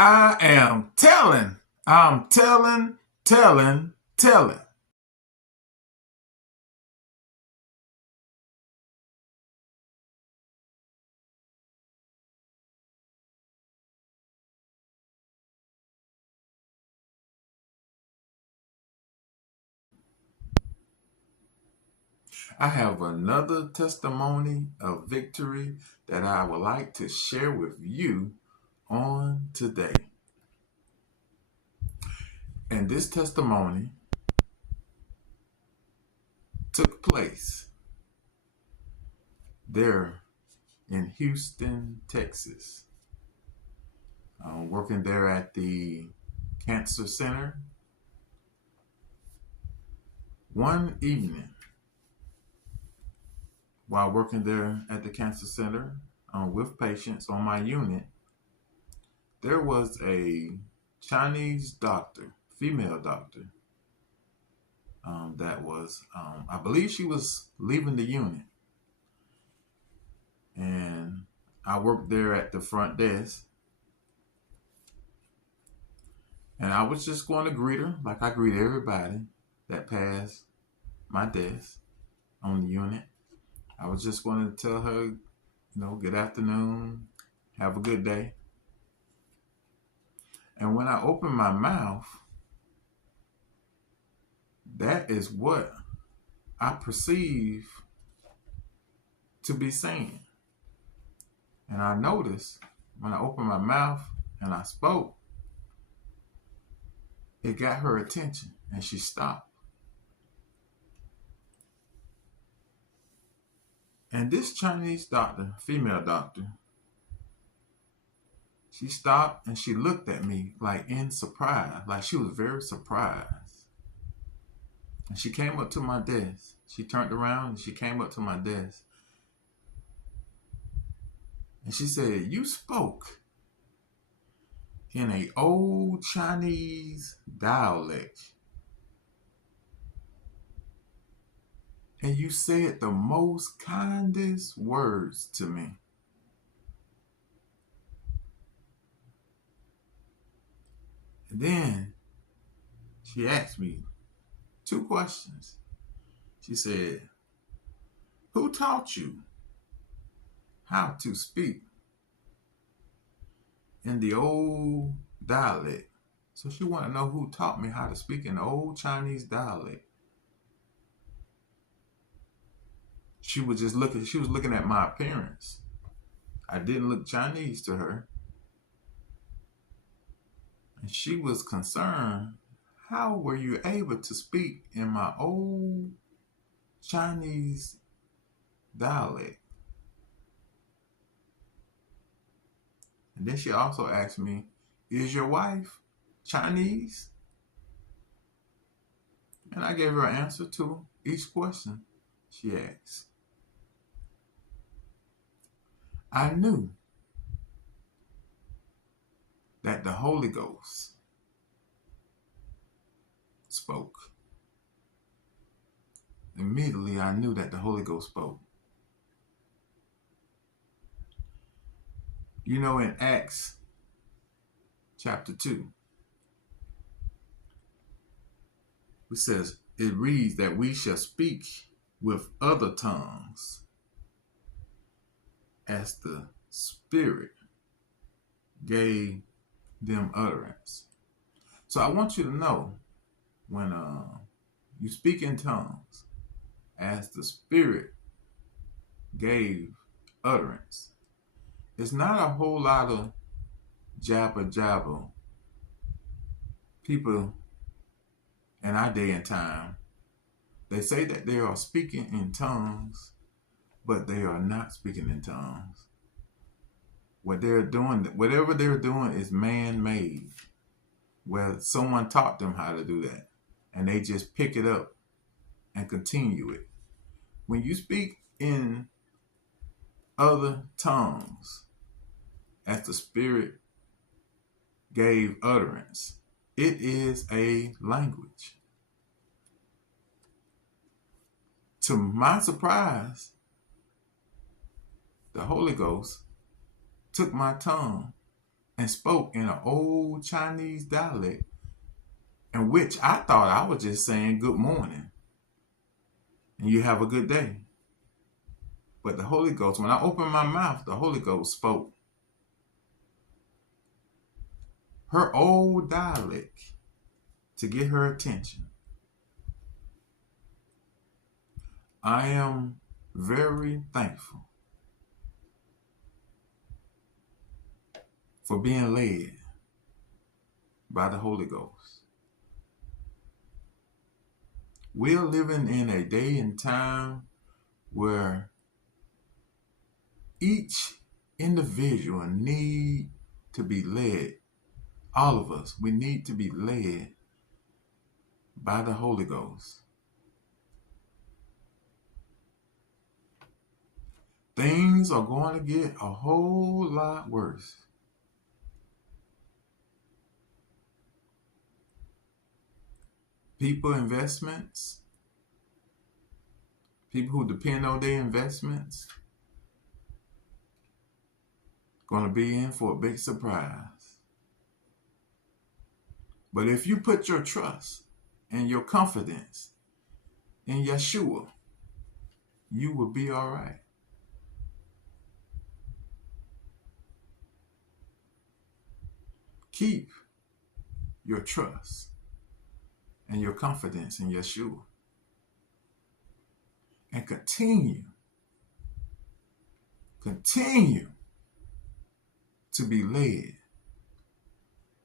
I am telling. I'm telling. I have another testimony of victory that I would like to share with you on today. And this testimony took place there in Houston, Texas. I'm working there at the Cancer Center. One evening, while working there at the Cancer Center with patients on my unit, there was a Chinese doctor, female doctor, that was, I believe she was leaving the unit. And I worked there at the front desk. And I was just going to greet her like I greet everybody that passed my desk on the unit. I was just going to tell her, good afternoon, have a good day. And when I opened my mouth, that is what I perceive to be saying. And I noticed when I opened my mouth and I spoke, it got her attention and she stopped. And this Chinese doctor, female doctor, she stopped and she looked at me like in surprise, like she was very surprised. And she came up to my desk. She turned around and she came up to my desk. And she said, "You spoke in an old Chinese dialect. And you said the most kindest words to me." And then she asked me 2 questions. She said, "Who taught you how to speak in the old dialect?" So she wanted to know who taught me how to speak in the old Chinese dialect. She was looking at my appearance. I didn't look Chinese to her. And she was concerned, how were you able to speak in my old Chinese dialect? And then she also asked me, "Is your wife Chinese?" And I gave her an answer to each question she asked. I knew that the Holy Ghost spoke. Immediately I knew that the Holy Ghost spoke. In Acts chapter 2, it reads that we shall speak with other tongues as the Spirit gave them utterance. So I want you to know, when you speak in tongues as the Spirit gave utterance, it's not a whole lot of jabber people in our day and time. They say that they are speaking in tongues, but they are not speaking in tongues. Whatever they're doing is man-made, where someone taught them how to do that, and they just pick it up and continue it. When you speak in other tongues as the Spirit gave utterance, it is a language. To my surprise, the Holy Ghost took my tongue and spoke in an old Chinese dialect, in which I thought I was just saying good morning and you have a good day. But the Holy Ghost, when I opened my mouth, the Holy Ghost spoke her old dialect to get her attention. I am very thankful for being led by the Holy Ghost. We're living in a day and time where each individual need to be led. All of us, we need to be led by the Holy Ghost. Things are going to get a whole lot worse. People investments, people who depend on their investments, going to be in for a big surprise. But if you put your trust and your confidence in Yeshua, you will be all right. Keep your trust and your confidence in Yeshua. And continue to be led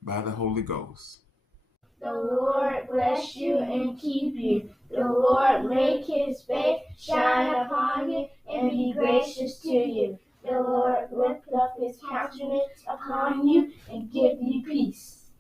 by the Holy Ghost. The Lord bless you and keep you. The Lord make his face shine upon you and be gracious to you. The Lord lift up his countenance upon you